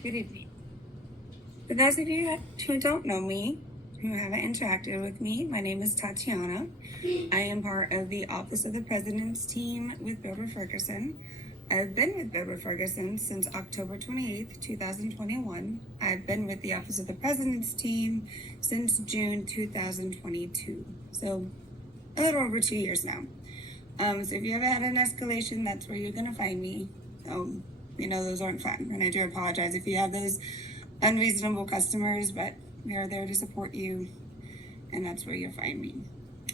Good evening. For those of you who don't know me, who haven't interacted with me, my name is Tatiana. I am part of the Office of the President's team with Bilber Ferguson. I've been with Bilber Ferguson since October 28th, 2021. I've been with the Office of the President's team since June 2022. So a little over 2 years now. So if you ever had an escalation, that's where you're gonna find me. Those aren't fun, and I do apologize if you have those unreasonable customers, but we are there to support you, and that's where you'll find me.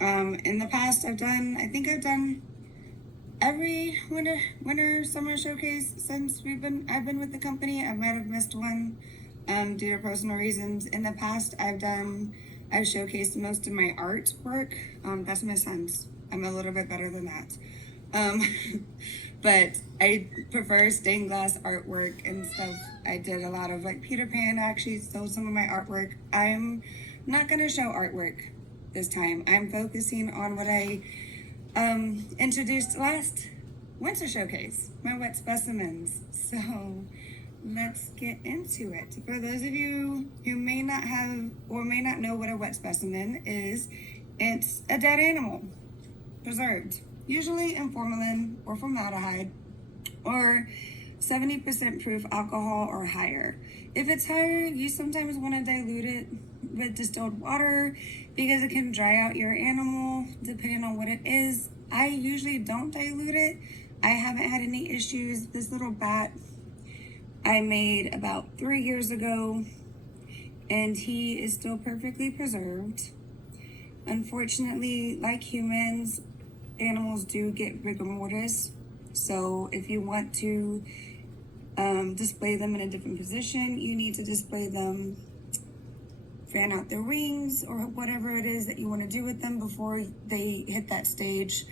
In the past, I've done every winter summer showcase since I've been with the company. I might have missed one due to personal reasons. In the past, I've showcased most of my artwork. That's my son's. I'm a little bit better than that. But I prefer stained glass artwork and stuff. I did a lot of Peter Pan. I actually sold some of my artwork. I'm not gonna show artwork this time. I'm focusing on what I introduced last winter showcase, my wet specimens. So let's get into it. For those of you who may not have or may not know what a wet specimen is, it's a dead animal, preserved, usually in formalin or formaldehyde, or 70% proof alcohol or higher. If it's higher, you sometimes want to dilute it with distilled water because it can dry out your animal depending on what it is. I usually don't dilute it. I haven't had any issues. This little bat I made about 3 years ago, and he is still perfectly preserved. Unfortunately, like humans, animals do get rigor mortis. So if you want to display them in a different position, you need to display them, fan out their wings, or whatever it is that you want to do with them before they hit that stage.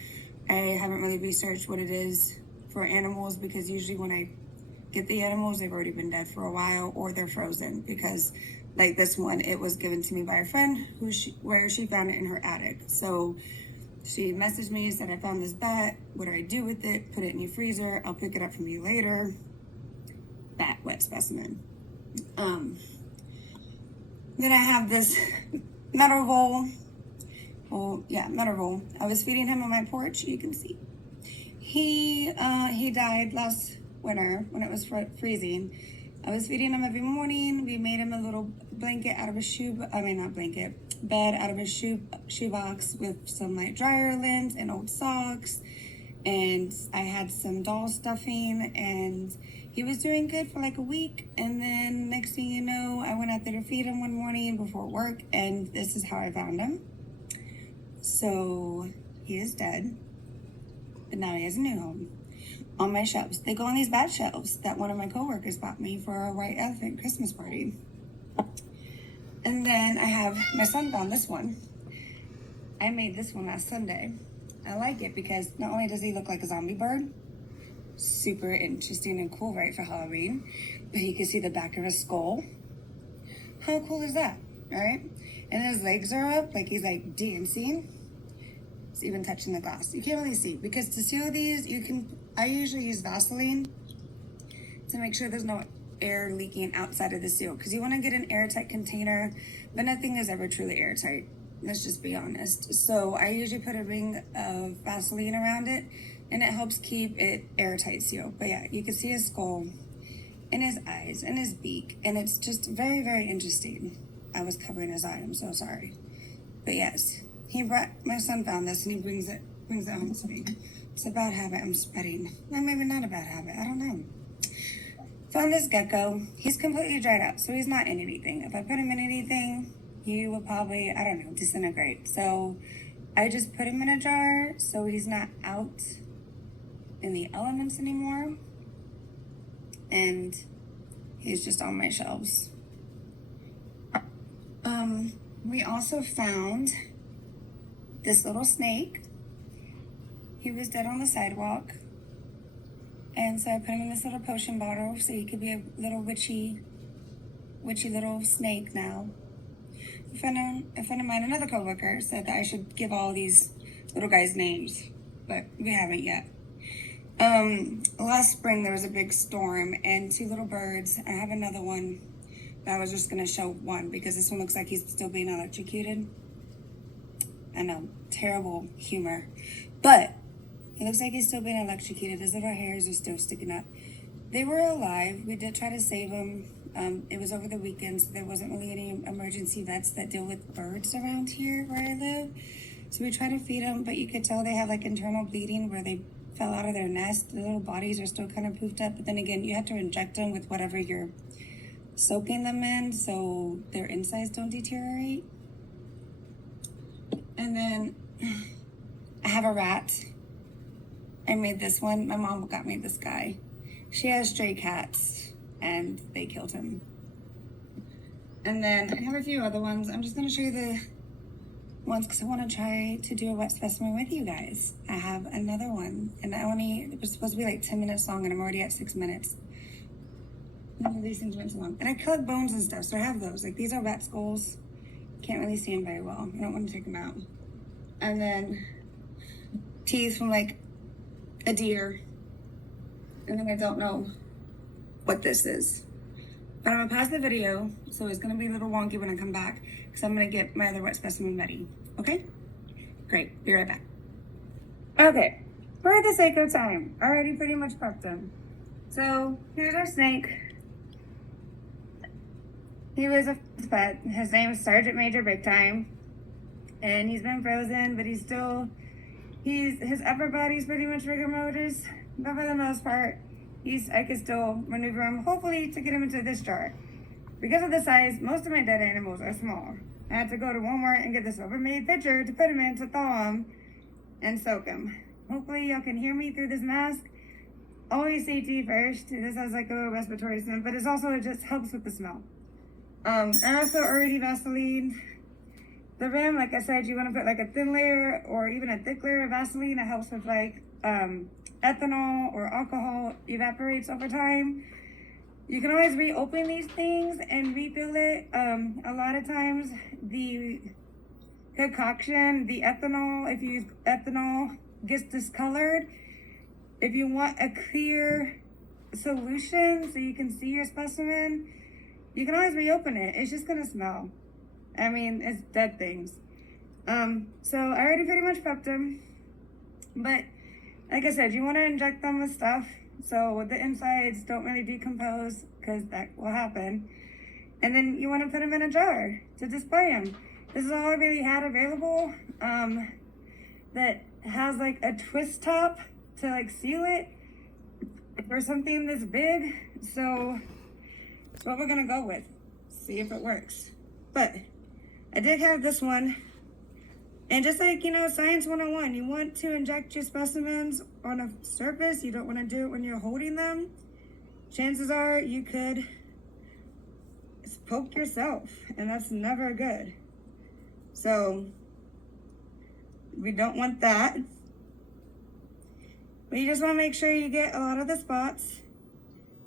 I haven't really researched what it is for animals because usually when I get the animals, they've already been dead for a while or they're frozen, because like this one, it was given to me by a friend where she found it in her attic. So she messaged me and said, I found this bat. What do I do with it? Put it in your freezer. I'll pick it up from you later. Bat wet specimen. Then I have this metal roll. Metal roll. I was feeding him on my porch. You can see. He died last winter when it was freezing. I was feeding him every morning. We made him a little blanket out of a bed out of a shoebox with some dryer lint and old socks. And I had some doll stuffing, and he was doing good for a week. And then next thing you know, I went out there to feed him one morning before work, and this is how I found him. So he is dead, but now he has a new home. On my shelves. They go on these bat shelves that one of my coworkers bought me for a white elephant Christmas party. And then I have, my son found this one. I made this one last Sunday. I like it because not only does he look like a zombie bird, super interesting and cool, right, for Halloween, but you can see the back of his skull. How cool is that, right? And his legs are up like he's dancing. He's even touching the glass. You can't really see because to seal these, I usually use Vaseline to make sure there's no air leaking outside of the seal, because you want to get an airtight container, but nothing is ever truly airtight. Let's just be honest. So I usually put a ring of Vaseline around it, and it helps keep it airtight seal. But yeah, you can see his skull and his eyes and his beak, and it's just very, very interesting. I was covering his eye. I'm so sorry. But yes, my son found this, and he brings it home to me. It's a bad habit I'm spreading. Well, maybe not a bad habit. I don't know. Found this gecko. He's completely dried out, so he's not in anything. If I put him in anything, he will probably, disintegrate. So I just put him in a jar so he's not out in the elements anymore. And he's just on my shelves. We also found this little snake. He was dead on the sidewalk. And so I put him in this little potion bottle so he could be a little witchy little snake now. A friend of mine, another coworker, said that I should give all these little guys names, but we haven't yet. Last spring there was a big storm and two little birds. I have another one, but I was just gonna show one because this one looks like he's still being electrocuted. I know, terrible humor, but it looks like he's still being electrocuted. His little hairs are still sticking up. They were alive. We did try to save them. It was over the weekend, so there wasn't really any emergency vets that deal with birds around here where I live. So we tried to feed them, but you could tell they have like internal bleeding where they fell out of their nest. The little bodies are still kind of poofed up. But then again, you have to inject them with whatever you're soaking them in so their insides don't deteriorate. And then I have a rat. I made this one. My mom got me this guy. She has stray cats and they killed him. And then I have a few other ones. I'm just going to show you the ones because I want to try to do a wet specimen with you guys. I have another one and it was supposed to be like 10 minutes long and I'm already at 6 minutes. None of these things went so long. And I collect bones and stuff, so I have those. Like these are rat skulls. Can't really see them very well. I don't want to take them out. And then teeth from like a deer. And then I don't know what this is. But I'm gonna pause the video, so it's gonna be a little wonky when I come back because I'm gonna get my other wet specimen ready. Okay? Great, be right back. Okay, for the sake of time, I already pretty much prepped him. So here's our snake. He was a pet. His name is Sergeant Major Big Time. And he's been frozen, but his his upper body's pretty much rigor mortis. But for the most part, I can still maneuver him, hopefully to get him into this jar. Because of the size, most of my dead animals are small. I had to go to Walmart and get this Rubbermaid pitcher to put him in to thaw him and soak him. Hopefully y'all can hear me through this mask. Always safety first. This has like a respiratory scent, but it just helps with the smell. I also already Vaseline the rim. Like I said, you want to put like a thin layer or even a thick layer of Vaseline. It helps with like ethanol or alcohol evaporates over time. You can always reopen these things and refill it. A lot of times the concoction, the ethanol, if you use ethanol, gets discolored. If you want a clear solution so you can see your specimen, you can always reopen it. It's just gonna smell. I mean, it's dead things. So I already pretty much prepped them. But like I said, you wanna inject them with stuff so the insides don't really decompose because that will happen. And then you wanna put them in a jar to display them. This is all I really had available that has like a twist top to like seal it for something this big. So that's what we're gonna go with. See if it works. But I did have this one. And just like, Science 101, you want to inject your specimens on a surface. You don't want to do it when you're holding them. Chances are you could poke yourself, and that's never good. So we don't want that. But you just want to make sure you get a lot of the spots,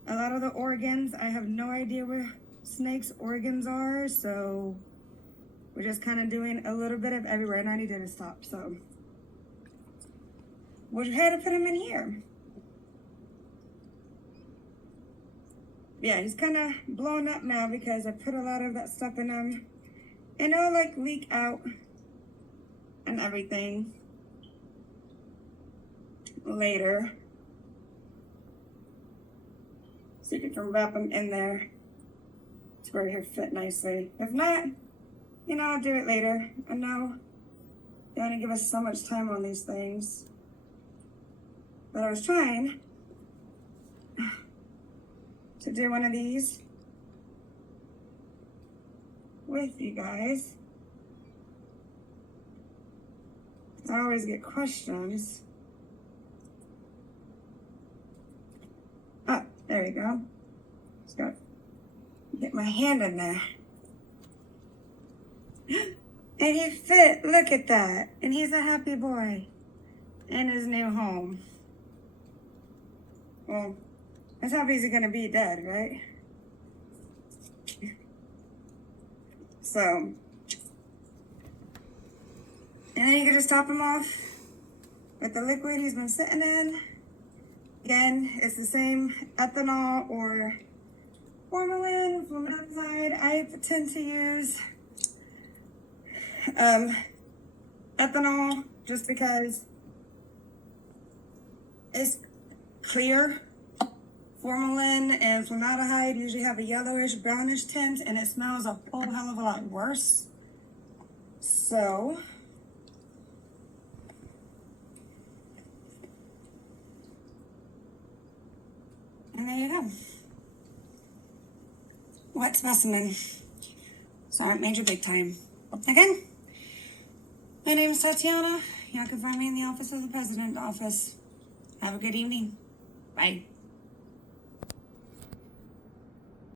a lot of the organs. I have no idea where snakes' organs are, so we're just kind of doing a little bit of everywhere, and I needed to stop, so we'll had to put him in here. Yeah, he's kind of blown up now because I put a lot of that stuff in him, and it'll like leak out and everything later. See if you can wrap him in there to where he'll fit nicely. If not, I'll do it later. I know you want to give us so much time on these things. But I was trying to do one of these with you guys. I always get questions. Oh, there we go. Just gotta get my hand in there. And he fit, look at that. And he's a happy boy in his new home. Well, that's how he's gonna be dead, right? So, and then you can just top him off with the liquid he's been sitting in. again, it's the same ethanol or formalin, formaldehyde. I tend to use ethanol just because it's clear. Formalin and formaldehyde usually have a yellowish, brownish tint, and it smells a whole hell of a lot worse. So, and there you go. Wet specimen. Sorry, major big time. Again, my name is Tatiana. Y'all can find me in the office of the president's office. Have a good evening. Bye.